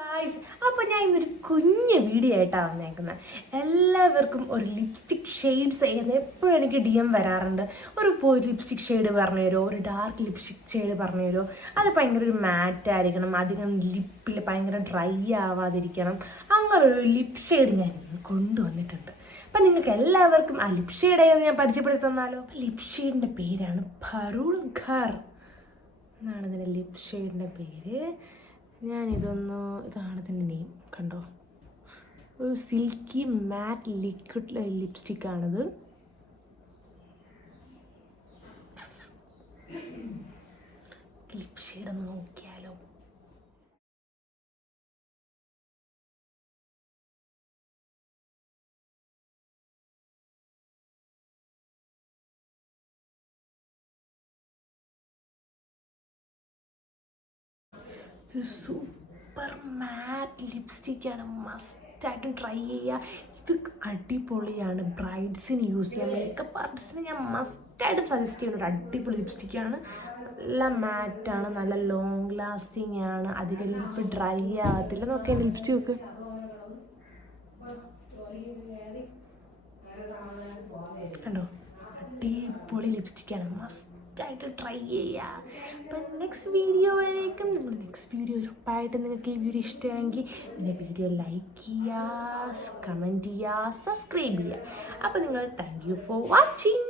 Guys, അപ്പോൾ ഞാൻ ഇന്നൊരു കുഞ്ഞ് വീഡിയോ ആയിട്ടാണ് വന്നേക്കുന്നത്. എല്ലാവർക്കും ഒരു ലിപ്സ്റ്റിക് ഷെയ്ഡ്സ് ചെയ്യുന്നത് എപ്പോഴും എനിക്ക് DM വരാറുണ്ട്. ഒരു ലിപ്സ്റ്റിക് ഷെയ്ഡ് പറഞ്ഞു തരുമോ, ഒരു ഡാർക്ക് ലിപ്സ്റ്റിക് ഷെയ്ഡ് പറഞ്ഞു തരുമോ, അത് ഭയങ്കര ഒരു മാറ്റ് ആയിരിക്കണം, അധികം ലിപ്പിൽ ഭയങ്കര ഡ്രൈ ആവാതിരിക്കണം. അങ്ങനെ ഒരു ലിപ് ഷെയ്ഡ് ഞാൻ ഇന്ന് കൊണ്ടുവന്നിട്ടുണ്ട്. അപ്പം നിങ്ങൾക്ക് എല്ലാവർക്കും ആ ലിപ് ഷെയ്ഡ് ഏതെന്ന് ഞാൻ പരിചയപ്പെടുത്തി തന്നാലോ. ലിപ് ഷെയ്ഡിൻ്റെ പേരാണ് ഭറൂൾ ഘർ എന്നാണ് ഇതിൻ്റെ ലിപ് ഷെയ്ഡിൻ്റെ പേര്. ഇതാണ് ഇതിൻ്റെ നെയിം, കണ്ടോ. ഒരു സിൽക്കി മാറ്റ് ലിക്വിഡ് ലിപ്സ്റ്റിക്കാണിത്. ലിപ് ഷെയ്ഡ് ഒന്ന് നോക്കിയാലോ. ഇത് സൂപ്പർ മാറ്റ് ലിപ്സ്റ്റിക്കാണ്, മസ്റ്റായിട്ടും ട്രൈ ചെയ്യുക. ഇത് അടിപൊളിയാണ്, ബ്രൈഡ്സിന് യൂസ് ചെയ്യാം. മേക്കപ്പ് ആർട്ടിസ്റ്റിന് ഞാൻ മസ്റ്റായിട്ടും സജസ്റ്റ് ചെയ്യുന്ന ഒരു അടിപൊളി ലിപ്സ്റ്റിക്കാണ്. നല്ല മാറ്റാണ്, നല്ല ലോങ് ലാസ്റ്റിംഗ് ആണ്, അധികം ലിപ്പ് ഡ്രൈ ആകത്തില്ല. നോക്കിയാൽ ലിപ്സ്റ്റിക്ക് കണ്ടോ, അടിപൊളി ലിപ്സ്റ്റിക്കാണ്, മസ്റ്റായിട്ട് ട്രൈ ചെയ്യുക. അപ്പം നെക്സ്റ്റ് വീഡിയോ ആയിരിക്കും. നിങ്ങൾ നെക്സ്റ്റ് വീഡിയോ ഉറപ്പായിട്ട് നിങ്ങൾക്ക് ഈ വീഡിയോ ഇഷ്ടമെങ്കിൽ എൻ്റെ വീഡിയോ ലൈക്ക് ചെയ്യുക, കമൻറ്റ് ചെയ്യുക, സബ്സ്ക്രൈബ് ചെയ്യുക. അപ്പോൾ നിങ്ങൾ താങ്ക് യു ഫോർ വാച്ചിങ്.